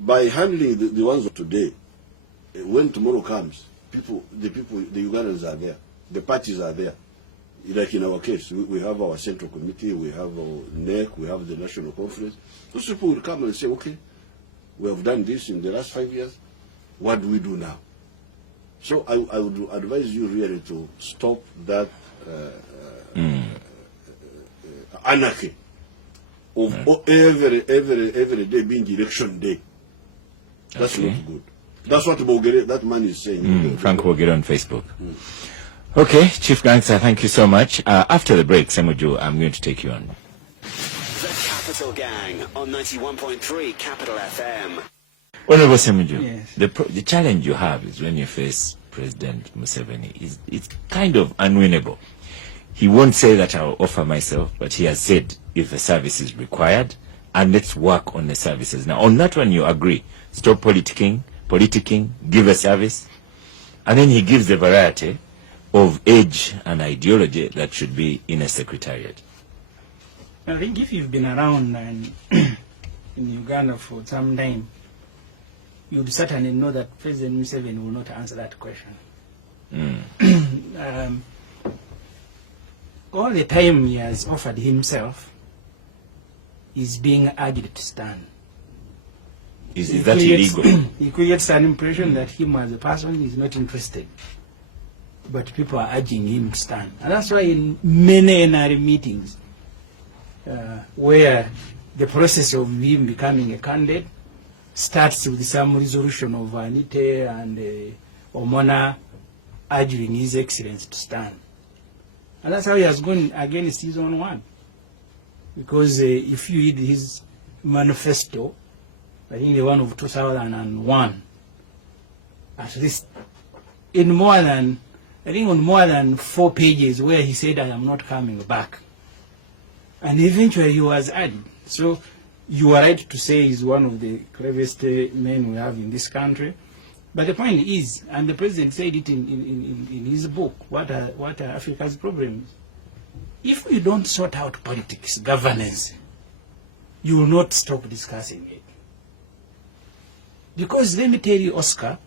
by handling the ones of today, when tomorrow comes, the Ugandans are there, the parties are there. Like in our case, we have our central committee, we have our NEC, we have the national conference. Those people will come and say, okay, we have done this in the last 5 years, what do we do now? So I would advise you really to stop that anarchy of every day being election day. That's not good. That's what that man is saying. Frank Bogere on Facebook. Okay, Chief Gangster, thank you so much. After the break, Ssemujju, I'm going to take you on. The Capital Gang on 91.3 Capital FM. Honorable Ssemujju, yes. The challenge you have is when you face President Museveni, it's kind of unwinnable. He won't say that I'll offer myself, but he has said if a service is required, and let's work on the services. Now, on that one, you agree. Stop politicking, give a service. And then he gives the variety of age and ideology that should be in a secretariat. I think if you've been around in Uganda for some time, you'd certainly know that President Museveni will not answer that question. All the time he has offered himself is being urged to stand. Is that illegal? He creates an impression that him as a person is not interested. But people are urging him to stand. And that's why in many NRA meetings, where the process of him becoming a candidate starts with some resolution of Anite and Omona urging His Excellency to stand. And that's how he has gone against his own one. Because if you read his manifesto, I think the one of 2001, at least on more than 4 pages where he said, I am not coming back. And eventually he was added. So you are right to say he's one of the cleverest men we have in this country. But the point is, and the president said it in his book, what are Africa's problems? If we don't sort out politics, governance, you will not stop discussing it. Because let me tell you, Oscar,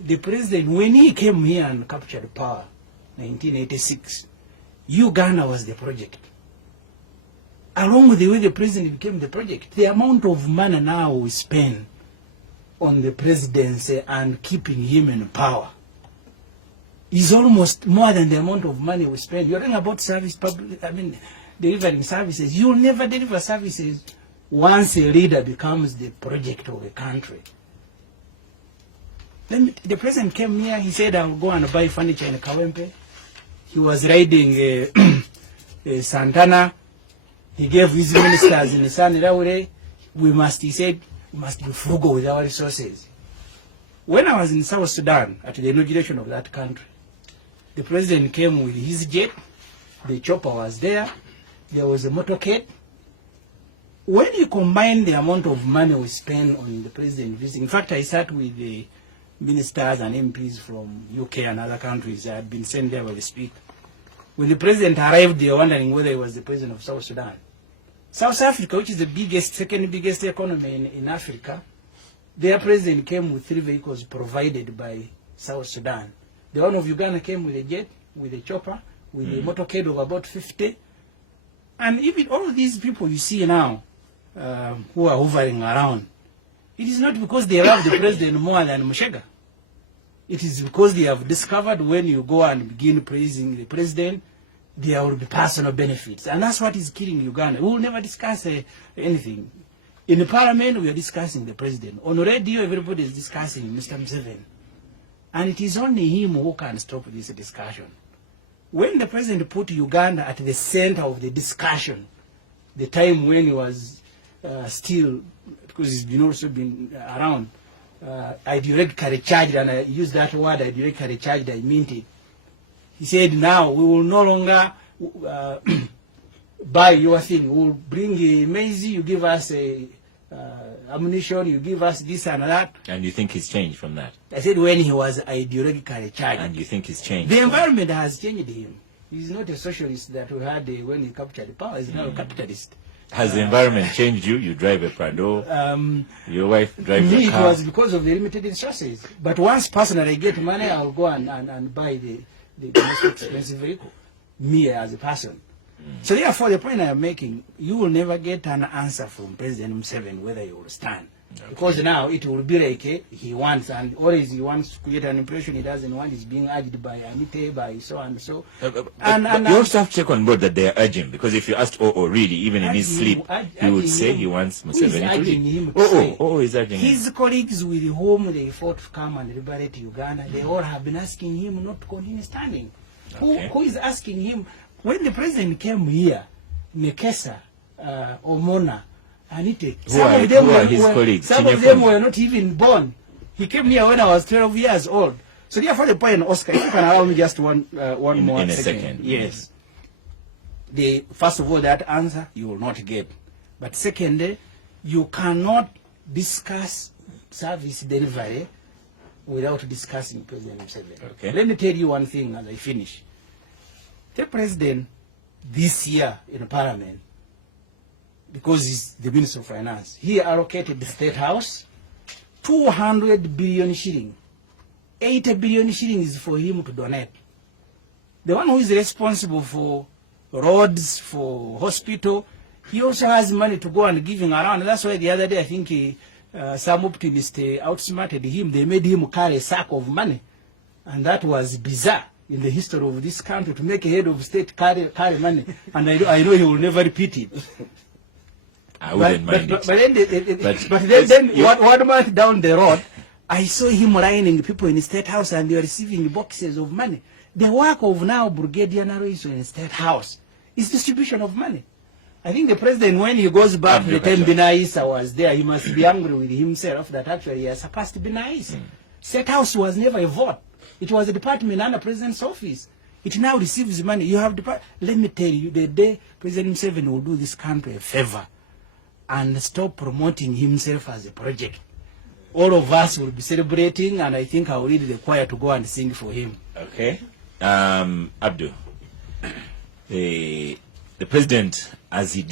the president, when he came here and captured power, 1986, Uganda was the project. Along with the way the president became the project, the amount of money now we spend on the presidency and keeping him in power is almost more than the amount of money we spend. You're talking about delivering services. You'll never deliver services once a leader becomes the project of a country. Then the president came here, he said, I'll go and buy furniture in Kawempe. He was riding Santana. He gave his ministers in the Saniraure, he said, we must be frugal with our resources. When I was in South Sudan, at the inauguration of that country, the president came with his jet, the chopper was there was a motorcade. When you combine the amount of money we spend on the president visiting, in fact, I sat with the ministers and MPs from UK and other countries. I had been sent there by the speaker. When the president arrived, they were wondering whether he was the president of South Sudan. South Africa, which is the second biggest economy in Africa, their president came with 3 vehicles provided by South Sudan. The one of Uganda came with a jet, with a chopper, with a motorcade of about 50. And even all of these people you see now who are hovering around, it is not because they love the president more than Mushega. It is because they have discovered when you go and begin praising the president, there will be personal benefits. And that's what is killing Uganda. We will never discuss anything. In the parliament, we are discussing the president. On radio, everybody is discussing Mr. Museveni. And it is only him who can stop this discussion. When the president put Uganda at the center of the discussion, the time when he was still, because he's been also been around, ideologically charged, and I use that word ideologically charged, I meant it. He said, now we will no longer buy your thing. We will bring maize, you give us ammunition, you give us this and that. And you think he's changed from that? I said when he was ideologically charged. And you think he's changed? The environment has changed him. He's not a socialist that we had when he captured power. He's now a capitalist. Has the environment changed you? You drive a Prado. Your wife drives a car. It was because of the limited resources. But once personally I get money, I'll go and buy the most expensive vehicle. Me as a person. So therefore, the point I am making, you will never get an answer from President Museveni whether you will stand. Okay. Because now it will be like he wants, and always he wants to create an impression he doesn't want. He's being urged by Anite, by so and so. But you also have to take on board that they are urging, because if you asked really, even in his sleep, he would say he wants Museveni to leave. He's urging him. His colleagues with whom they fought to come and liberate Uganda, they all have been asking him not to continue standing. Okay. Who is asking him? When the president came here, Nekesa, Omona, Anite, some of them were not even born. He came here when I was 12 years old. So therefore the point, Oscar, if you can allow me just one more second. Yes. First of all, that answer you will not get. But secondly, you cannot discuss service delivery without discussing President Museveni. Okay. Let me tell you one thing as I finish. The president this year in Parliament, because he's the Minister of Finance, he allocated the State House 200 billion shilling. 80 billion shilling is for him to donate. The one who is responsible for roads, for hospital, he also has money to go and give him around. That's why the other day I think some optimists outsmarted him. They made him carry a sack of money. And that was bizarre in the history of this country, to make a head of state carry money. And I know he will never repeat it. I wouldn't mind it. But then one month down the road, I saw him lining people in the State House and they were receiving boxes of money. The work of now Brigadier Narrows in the State House is distribution of money. I think the president, when he goes back to the time Binaisa was there, he must be angry with himself that actually he has surpassed Binaisa. State House was never a vote. It was a department under the president's office. It now receives money. You have let me tell you, the day President Museveni will do this country a favor and stop promoting himself as a project, all of us will be celebrating, and I think I will lead the choir to go and sing for him. Okay. Abdul, the president, as he did